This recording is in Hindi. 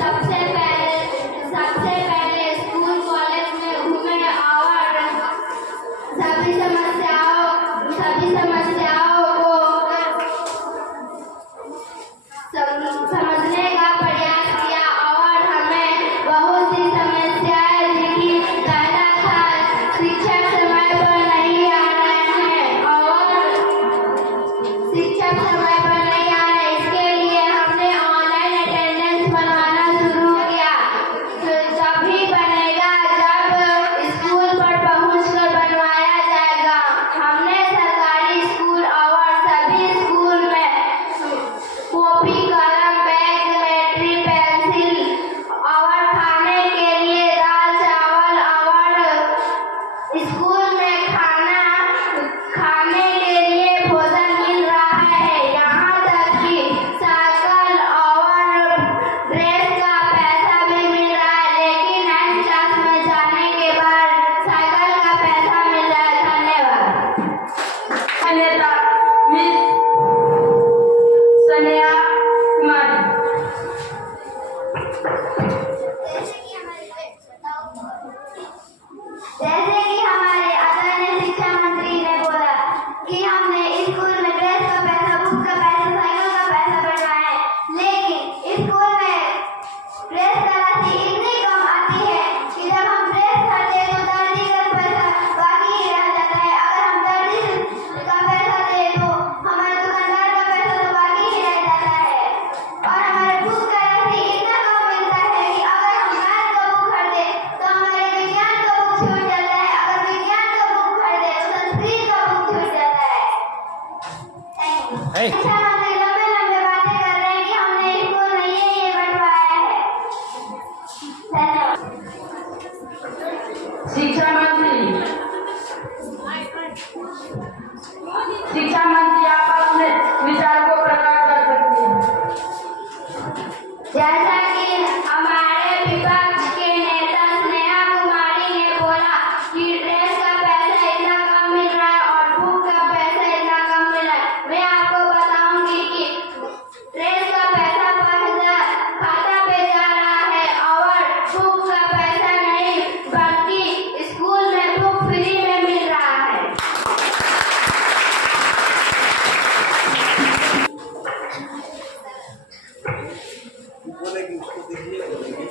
सबसे पहले स्कूल कॉलेज में घूमे और सभी समस्याओं को समझने का प्रयास किया और हमें बहुत सी समस्याएं दिखी। पहला था शिक्षक समय पर नहीं आ रहे हैं और शिक्षक समय पर नहीं आ रहे, इसके लिए हमने ऑनलाइन अटेंडेंस बनवाना शुरू किया। जब ही बनेगा जब स्कूल पर पहुंचकर बनवाया जाएगा। हमने सरकारी स्कूल और सभी स्कूल में कॉपी, कलम, बैग, लेटरी, पेंसिल और खाने के लिए दाल, चावल और स्कूल में खाने के लिए भोजन मिल रहा है। यहाँ तक कि साइकिल और ड्रेस का पैसा भी मिल रहा है, लेकिन 9th क्लास में जाने के बाद साइकिल का पैसा मिल रहा है। धन्यवाद। अन्यथा मिस सनिया कुमारी। जैसे कि हमारे आदरणीय शिक्षा मंत्री ने बोला कि हमने स्कूल में ड्रेस का पैसा, बुक का पैसा, साइकिल का पैसा बढ़ाया है, लेकिन स्कूल में ड्रेस का राशि इतनी कम आती है कि जब हम ड्रेस खरीदते हैं तो दर्जी का पैसा बाकी ही रह जाता है। अगर हम दर्जी का पैसा दे तो हमारे दुकानदार का पैसा तो बाकी ही रह जाता है। और हमारे बुक का राशि इतना कम मिलता है कि अगर हम मैथ का बुक खरीदे तो हमारे विज्ञान का बुक छूट जाता है, अगर विज्ञान का बुक खरीदे तो संस्कृत का बुक छूट जाता है। शिक्षा मंत्री लंबे लंबे बातें कर रहे हैं कि हमने स्कूल में ये बढ़वाया है। धन्यवाद। शिक्षा मंत्री आप अपने विचार को प्रकट कर सकते हैं। जैसा कि हमारे विपक्ष के नेता स्नेहा कुमारी ने बोला कि ड्रेस का पैसा इतना कम मिल रहा है और बुक का पैसा इतना कम मिल रहा है, मैं आपको बताऊंगी कि ड्रेस का पैसा 5,000 खाता पे जा रहा है और बुक का पैसा नहीं, बल्कि स्कूल में बुक फ्री में मिल रहा है। बोलेगी उसको देखिए।